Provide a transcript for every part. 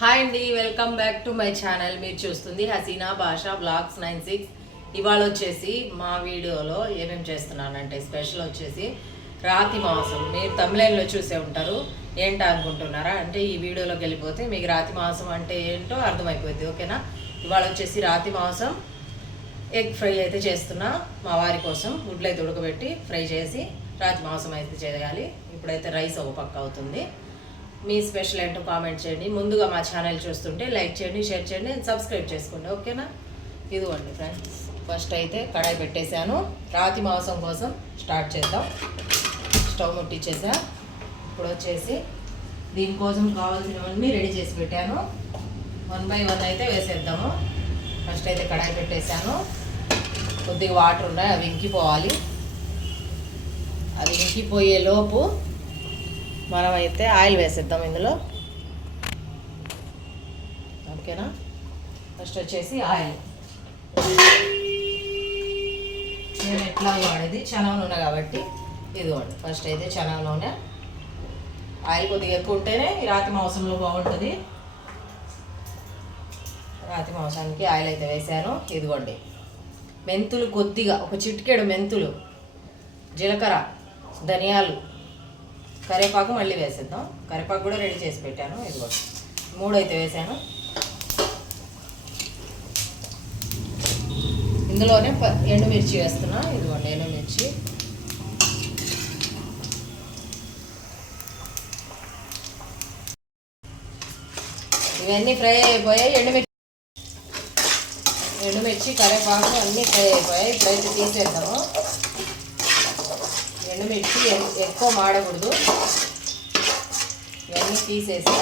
Hi అండి welcome back to my channel. మీరు చూస్తుంది హసీనా భాషా బ్లాగ్స్ నైన్ సిక్స్. ఇవాళ వచ్చేసి మా వీడియోలో ఏమేమి చేస్తున్నానంటే స్పెషల్ వచ్చేసి రాతి మాంసం. మీరు తమిళంలో చూసే ఉంటారు ఏంటా అనుకుంటున్నారా? అంటే ఈ వీడియోలోకి వెళ్ళిపోతే మీకు రాతి మాంసం అంటే ఏంటో అర్థమైపోద్ది ఓకేనా? ఇవాళ వచ్చేసి రాతి మాంసం ఎగ్ ఫ్రై అయితే చేస్తున్నా. మా వారి కోసం గుడ్లు అయితే ఉడకబెట్టి ఫ్రై చేసి రాతి మాంసం అయితే చేయాలి. ఇప్పుడైతే రైస్ ఒక పక్క అవుతుంది. మీ స్పెషల్ ఏంటో కామెంట్ చేయండి. ముందుగా మా ఛానల్ చూస్తుంటే లైక్ చేయండి షేర్ చేయండి సబ్స్క్రైబ్ చేసుకోండి. ఓకేనా ఇదిగోండి ఫ్రెండ్స్ ఫస్ట్ అయితే కడాయి పెట్టేశాను. రాతి మాంసం కోసం స్టార్ట్ చేద్దాం. స్టవ్ ముట్టించేసా ఇప్పుడు వచ్చేసి దీనికోసం కావాల్సినవన్నీ రెడీ చేసి పెట్టాను. వన్ బై వన్ అయితే వేసేద్దాము. ఫస్ట్ అయితే కడాయి పెట్టేశాను. కొద్దిగా వాటర్ ఉన్నాయి అవి ఇంకిపోవాలి. అది ఇంకిపోయే లోపు మనం అయితే ఆయిల్ వేసేద్దాం ఇందులో. ఓకేనా? ఫస్ట్ వచ్చేసి ఆయిల్. నేను ఎట్లా వాడేది? చనవ నూనె కాబట్టి ఇదిగోండి. ఫస్ట్ అయితే చనవ నూనె. ఆయిల్ కొద్దిగా ఎక్కువ ఉంటేనే రాతి మాంసంలో బాగుంటుంది. రాతి మాంసానికి ఆయిల్ అయితే వేసాను. ఇదిగోండి. మెంతులు కొద్దిగా ఒక చిటికెడు మెంతులు జీలకర్ర ధనియాలు కరివేపాకు మళ్ళీ వేసేద్దాం. కరివేపాకు కూడా రెడీ చేసి పెట్టాను. ఇదిగో మూడు అయితే వేసాను. ఇందులోనే ప ఎండుమిర్చి వేస్తున్నా. ఇదిగోండి ఎండుమిర్చి ఇవన్నీ ఫ్రై అయిపోయాయి. ఎండుమిర్చి ఎండుమిర్చి కరివేపాకు అన్నీ ఫ్రై అయిపోయాయి. ఇప్పుడైతే తీసేద్దాము. ఎండుమిర్చి ఎ- ఎక్కువ మాడకూడదు. ఇవన్నీ తీసేసి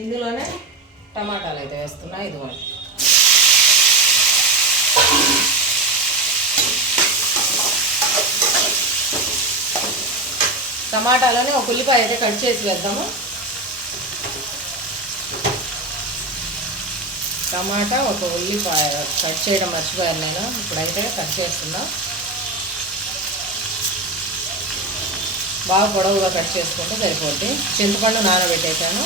ఇందులోనే టమాటాలు అయితే వేస్తున్నా ఇదిగోండి. టమాటాలని ఒక ఉల్లిపాయ అయితే కట్ చేసి వేద్దాము. టమాటా ఒక ఉల్లిపాయ కట్ చేయడం మర్చిపోయాను నేను ఇప్పుడైతే కట్ చేస్తున్నాను బాగా పొడవుగా కట్ చేసుకుంటే సరిపోద్ది. చింతపండు నానబెట్టేసాను.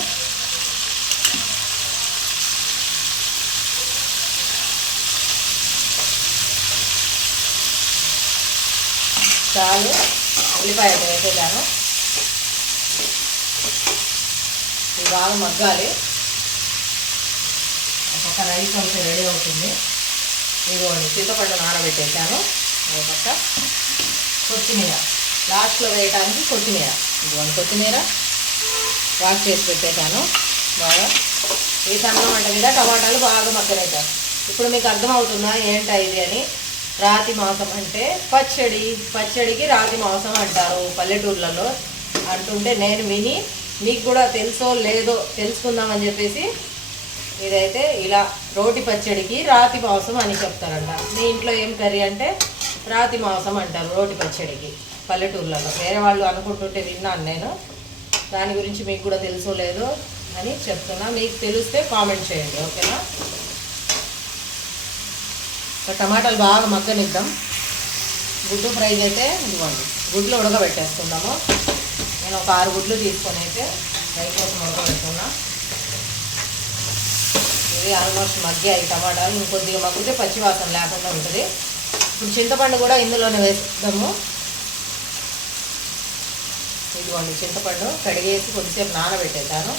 చాలు ఉల్లిపాయ వేసేదాను ఇది బాగా మగ్గాలి. ఒక రైస్ కొంచెం రెడీ అవుతుంది. ఇదిగోండి చింతపండు నానబెట్టేసాను. ఒక పక్క కొత్తిమీర. లాస్ట్లో వేయటానికి కొత్తిమీర. ఇదిగోండి కొత్తిమీర. వాష్ చేసి పెట్టేశాను. బాగా. ఈ సన్నం అంట మీద టమాటాలు బాగా మక్కనవుతాయి ఇప్పుడు మీకు అర్థమవుతుందా ఏంటా ఇది అని? రాతి మాంసం అంటే పచ్చడి. పచ్చడికి రాతి మాంసం అంటారు పల్లెటూర్లలో. అంటుంటే నేను విని మీకు కూడా తెలుసో లేదో తెలుసుకుందామని చెప్పేసి ఇదైతే ఇలా రోటి పచ్చడికి రాతి మాంసం అని చెప్తారంట. మీ ఇంట్లో ఏం కర్రీ అంటే రాతి మాంసం అంటారు రోటి పచ్చడికి. పల్లెటూర్లలో. వేరే వాళ్ళు అనుకుంటుంటే విన్నాను నేను. దాని గురించి మీకు కూడా తెలుసో లేదో అని చెప్తున్నా. మీకు తెలిస్తే కామెంట్ చేయండి ఓకేనా? టమాటాలు బాగా మగ్గనిద్దాం. గుడ్డు ఫ్రై అయితే ఇవ్వండి గుడ్లు ఉడకబెట్టేసుకుందాము. నేను ఒక ఆరు గుడ్లు తీసుకొని అయితే ఫ్రై కోసం ఉడకబెట్టుకున్నా ఇవి ఆల్మోస్ట్ మగ్గాయి టమాటాలు. ఇంకొద్దిగా మగ్గితే పచ్చివాసన లేకుండా ఉంటుంది. ఇప్పుడు చింతపండు కూడా ఇందులోనే వేస్తాము. ఇదిగోండి చింతపండు కడిగేసి కొద్దిసేపు నానబెట్టేశాను.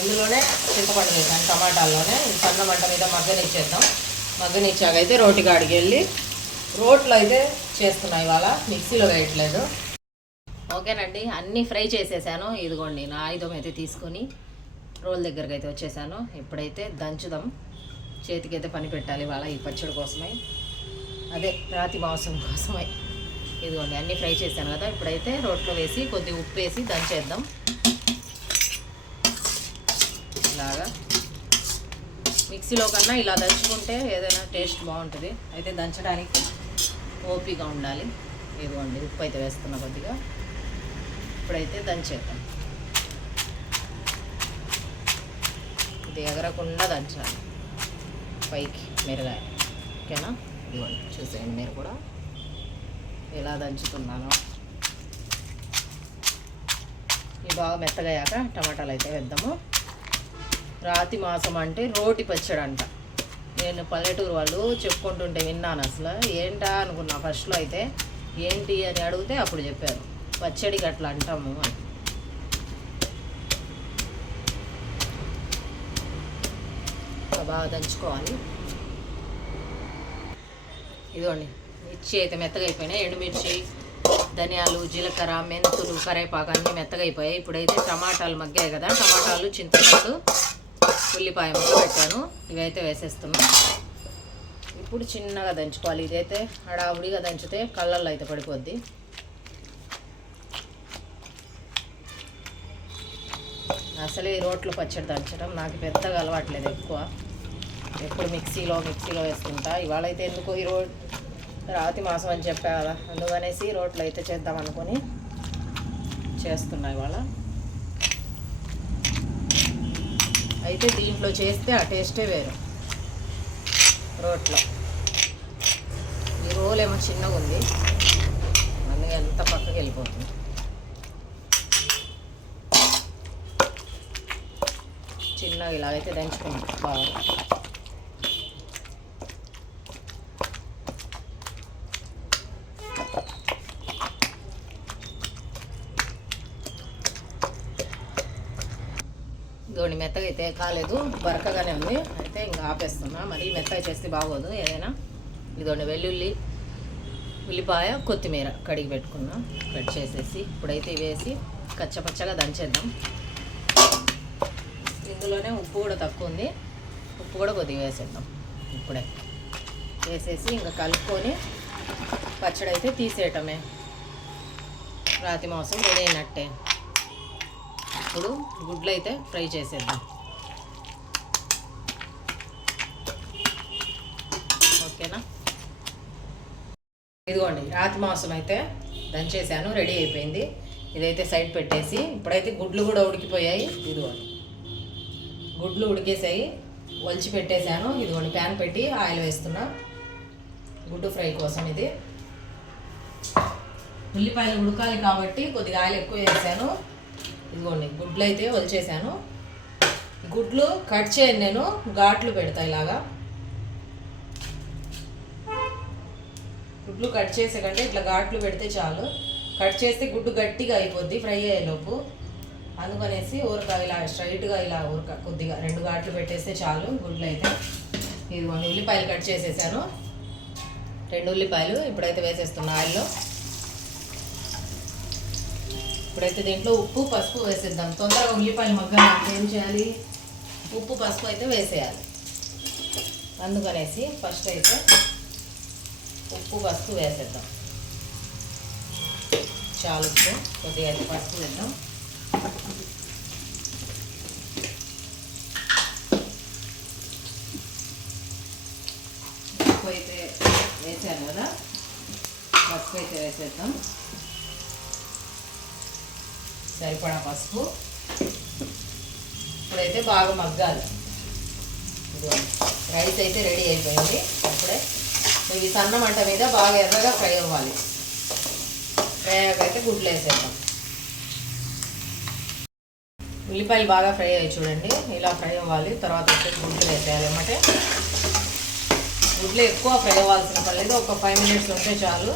ఇందులోనే చింతపండు వేసాను టమాటాల్లోనే. సన్న మంట మీద మగ్గనిచ్చేద్దాం. మగ్గనిచ్చాకైతే రోటి కాడికి వెళ్ళి రోట్లో అయితే చేస్తున్నాయి ఇవాళ మిక్సీలో వేయట్లేదు. ఓకేనండి అన్నీ ఫ్రై చేసేసాను. ఇదిగోండి నా ఆయుధం అయితే తీసుకొని రోల్ దగ్గరకు అయితే వచ్చేసాను. ఇప్పుడైతే దంచుదాం. చేతికైతే పని పెట్టాలి ఇవాళ ఈ పచ్చడి కోసమై. అదే రాతి మాంసం కోసమై. ఇదిగోండి అన్నీ ఫ్రై చేశాను కదా. ఇప్పుడైతే రోట్లో వేసి కొద్దిగా ఉప్పు వేసి దంచేద్దాం ఇలాగా. మిక్సీలో కన్నా ఇలా దంచుకుంటే ఏదైనా టేస్ట్ బాగుంటుంది. అయితే దంచడానికి ఓపిగా ఉండాలి. ఇదిగోండి ఉప్పు అయితే వేస్తున్న కొద్దిగా. ఇప్పుడైతే దంచేద్దాం ఇది ఎగరకుండా దంచాలి. పైకి మెరుగాయ ఓకేనా? ఇదిగోండి చూసేయండి మీరు కూడా. ఎలా దంచుతున్నాను. ఇవి బాగా మెత్తగయ్యాక టమాటాలు అయితే వేద్దాము. రాతి మాసం అంటే రోటి పచ్చడి అంట నేను పల్లెటూరు వాళ్ళు చెప్పుకుంటుంటే విన్నాను అసలు. ఏంటా అనుకున్నా ఫస్ట్లో అయితే ఏంటి అని అడిగితే అప్పుడు చెప్పారు. పచ్చడికి అట్లా అంటాము అని. బాగా దంచుకోవాలి. ఇదిగోండి. మిర్చి అయితే మెత్తగా అయిపోయినాయి ఎండుమిర్చి ధనియాలు జీలకర్ర మెంతులు కరేపాకు అన్నీ మెత్తగా అయిపోయాయి ఇప్పుడైతే టమాటాలు మగ్గాయి కదా. టమాటాలు చింతపండు ఉల్లిపాయ ముక్క పెట్టాను. ఇవైతే వేసేస్తున్నాం. ఇప్పుడు చిన్నగా దంచుకోవాలి. ఇదైతే హడావుడిగా దంచితే కళ్ళల్లో అయితే పడిపోద్ది. అసలే ఈ రోట్లో పచ్చడి దంచడం నాకు పెద్దగా అలవాట్లేదు ఎక్కువ. ఎప్పుడు మిక్సీలో మిక్సీలో వేసుకుంటా. ఇవాళ అయితే ఎందుకో ఈ రోడ్ రాతి మాసం అని చెప్పా కదా అందుకనేసి రోట్లో అయితే చేద్దాం అనుకొని చేస్తున్నా ఇవాళ. అయితే దీంట్లో చేస్తే ఆ టేస్టే వేరు. రోట్లో. ఈ రోల్ ఏమో చిన్నగా ఉంది. అందుకే ఎంత పక్కకి వెళ్ళిపోతుంది. చిన్నగా ఇలాగైతే దంచుకున్నాం. బాగా ఇదిగోండి మెత్తగా అయితే కాలేదు బరకగానే ఉంది. అయితే ఇంకా ఆపేస్తున్నా. మరి మెత్తగా చేస్తే బాగోదు ఏదైనా. ఇదిగోండి వెల్లుల్లి ఉల్లిపాయ కొత్తిమీర కడిగి పెట్టుకున్నా. కట్ చేసేసి ఇప్పుడైతే వేసి కచ్చపచ్చగా దంచేద్దాం. ఇందులోనే ఉప్పు కూడా తక్కువ ఉంది. ఉప్పు కూడా కొద్దిగా వేసేద్దాం ఇప్పుడే. వేసేసి ఇంకా కలుపుకొని పచ్చడి అయితే తీసేయటమే. రాతి మాంసం రెడీ అయినట్టే. ఇప్పుడు గుడ్లు అయితే ఫ్రై చేసేద్దాం. ఓకేనా? ఇదిగోండి రాతి మాంసం అయితే దంచేసాను రెడీ అయిపోయింది. ఇదైతే సైడ్ పెట్టేసి ఇప్పుడైతే గుడ్లు కూడా ఉడికిపోయాయి. ఇదిగోండి గుడ్లు ఉడికేసాయి. ఒలిచి పెట్టేశాను ఇదిగోండి ప్యాన్ పెట్టి ఆయిల్ వేస్తున్నా. గుడ్డు ఫ్రై కోసం ఇది. ఉల్లిపాయలు ఉడకాలి కాబట్టి కొద్దిగా ఆయిల్ ఎక్కువ వేసాను. ఇదిగోండి గుడ్లు అయితే వదిలేసాను గుడ్లు కట్ చేయను నేను ఘాట్లు పెడతా ఇలాగా. గుడ్లు కట్ చేసే కంటే ఇట్లా ఘాట్లు పెడితే చాలు. కట్ చేస్తే గుడ్డు గట్టిగా అయిపోద్ది ఫ్రై అయ్యేలోపు. అందుకనేసి ఊరక ఇలా స్ట్రైట్గా ఇలా ఊరక కొద్దిగా రెండు ఘాట్లు పెట్టేస్తే చాలు గుడ్లు అయితే. ఇదిగోండి ఉల్లిపాయలు కట్ చేసేసాను. రెండు ఉల్లిపాయలు ఇప్పుడైతే వేసేస్తున్నా ఆయిల్లో. ఇప్పుడైతే దీంట్లో ఉప్పు పసుపు వేసేద్దాం. తొందరగా ఉల్లిపాయలు మగ్గాలంటే ఏం చేయాలి? ఉప్పు పసుపు అయితే వేసేయాలి. అందుకనేసి ఫస్ట్ అయితే ఉప్పు పసుపు వేసేద్దాం. చాలు ఉప్పు. కొద్దిగా అయితే పసుపు వేద్దాం. ఉప్పు అయితే వేసాను కదా. పసుపు అయితే వేసేద్దాం. సరిపడా పసుపు. ఇప్పుడైతే బాగా మగ్గాలి. రైస్ అయితే రెడీ అయిపోయింది. అప్పుడే ఇవి సన్న మంట మీద బాగా ఎర్రగా ఫ్రై అవ్వాలి. ఫ్రై అయ్యాక అయితే గుడ్లు వేసేద్దాం. ఉల్లిపాయలు బాగా ఫ్రై అయ్యి చూడండి. ఇలా ఫ్రై అవ్వాలి. తర్వాత వచ్చేసి గుడ్లు వేసేయాలి అన్నమాట. గుడ్లు ఎక్కువ ఫ్రై అవ్వాల్సిన పర్లేదు ఒక ఫైవ్ మినిట్స్ ఉంటే చాలు.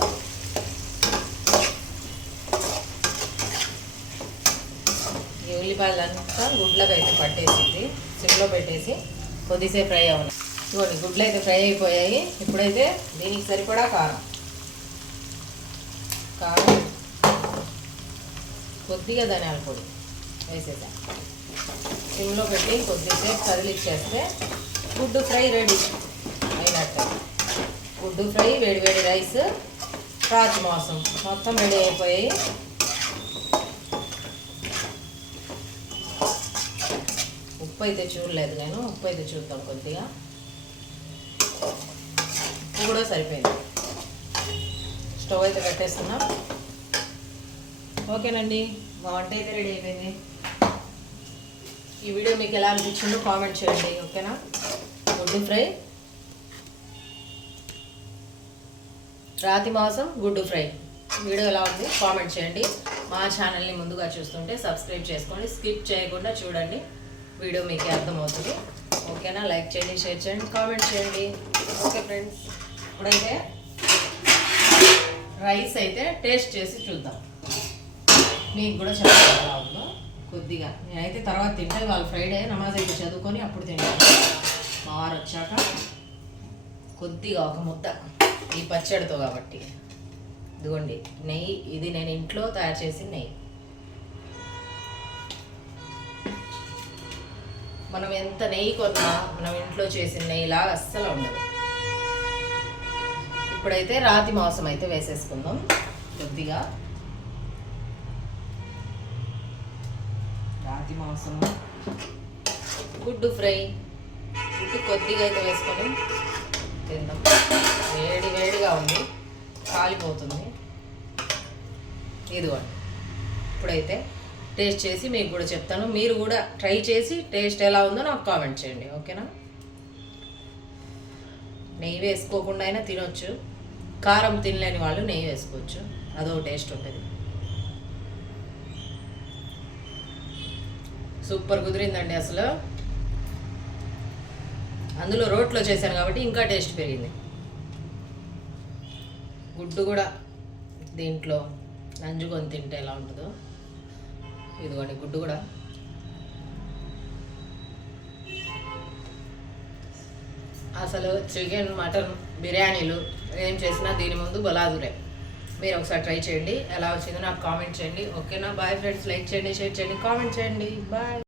ఉల్లిపాయలంతా గుడ్లకు అయితే పట్టేసింది సిమ్లో పెట్టేసి కొద్దిసేపు ఫ్రై అవునా చూడండి గుడ్లు అయితే ఫ్రై అయిపోయాయి. ఇప్పుడైతే దీనికి సరిపడా కారం. కారం కొద్దిగా ధనియాల పొడి వేసేసాను సిమ్లో పెట్టి కొద్దిసేపు కదిలిచ్చేస్తే గుడ్డు ఫ్రై రెడీ అయినట్టు. గుడ్డు ఫ్రై వేడి వేడి రైస్ రాతి మాంసం మొత్తం రెడీ అయిపోయాయి. ఉప్పు అయితే చూడలేదు నేను ఉప్పు అయితే చూద్దాం కొద్దిగా. ఉప్పు కూడా సరిపోయింది. స్టవ్ అయితే పెట్టేస్తున్నాం. ఓకేనండి మా వంట అయితే రెడీ అయిపోయింది. ఈ వీడియో మీకు ఎలా అనిపించిందో కామెంట్ చేయండి ఓకేనా? గుడ్డు ఫ్రై. రాతి మాంసం గుడ్డు ఫ్రై. వీడియో ఎలా ఉంది కామెంట్ చేయండి. మా ఛానల్ని ముందుగా చూస్తుంటే సబ్స్క్రైబ్ చేసుకోండి స్కిప్ చేయకుండా చూడండి. వీడియో మీకు అర్థమవుతుంది. ఓకేనా? లైక్ చేయండి షేర్ చేయండి కామెంట్ చేయండి. ఓకే ఫ్రెండ్స్ ఇప్పుడైతే రైస్ అయితే టేస్ట్ చేసి చూద్దాం. మీకు కూడా చాలా ఎలా ఉందో కొద్దిగా. నేనైతే తర్వాత తింటే వాళ్ళు ఫ్రైడే నమాజ్ అయితే చదువుకొని అప్పుడు తింటాను. మా వారు వచ్చాక కొద్దిగా ఒక ముద్ద ఈ పచ్చడితో కాబట్టి. ఇదిగోండి నెయ్యి ఇది నేను ఇంట్లో తయారు చేసిన నెయ్యి. మనం ఎంత నెయ్యి కొన్నా మనం ఇంట్లో చేసిన నెయ్యిలాగా అస్సలు ఉండదు. ఇప్పుడైతే రాతి మాంసం అయితే వేసేసుకుందాం. కొద్దిగా. రాతి మాంసం గుడ్డు ఫ్రై. గుడ్డు కొద్దిగా అయితే వేసుకొని తిందాం. వేడి వేడిగా ఉంది. కాలిపోతుంది. ఇదిగోండి. ఇప్పుడైతే టేస్ట్ చేసి మీకు కూడా చెప్తాను. మీరు కూడా ట్రై చేసి టేస్ట్ ఎలా ఉందో నాకు కామెంట్ చేయండి. ఓకేనా? నెయ్యి వేసుకోకుండా అయినా తినొచ్చు. కారం తినలేని వాళ్ళు నెయ్యి వేసుకోవచ్చు. అదో టేస్ట్ ఉంటుంది. సూపర్ కుదిరిందండి అసలు. అందులో రోట్లో చేశాను కాబట్టి ఇంకా టేస్ట్ పెరిగింది. గుడ్డు కూడా దీంట్లో నంజుకొని తింటే ఎలా ఉంటుందో. ఇదిగోండి గుడ్డు కూడా. అసలు చికెన్ మటన్ బిర్యానీలు ఏం చేసినా దీని ముందు బలాదురే. మీరు ఒకసారి ట్రై చేయండి ఎలా వచ్చిందో నాకు కామెంట్ చేయండి. ఓకేనా? బాయ్ ఫ్రెండ్స్ లైక్ చేయండి షేర్ చేయండి కామెంట్ చేయండి. బాయ్.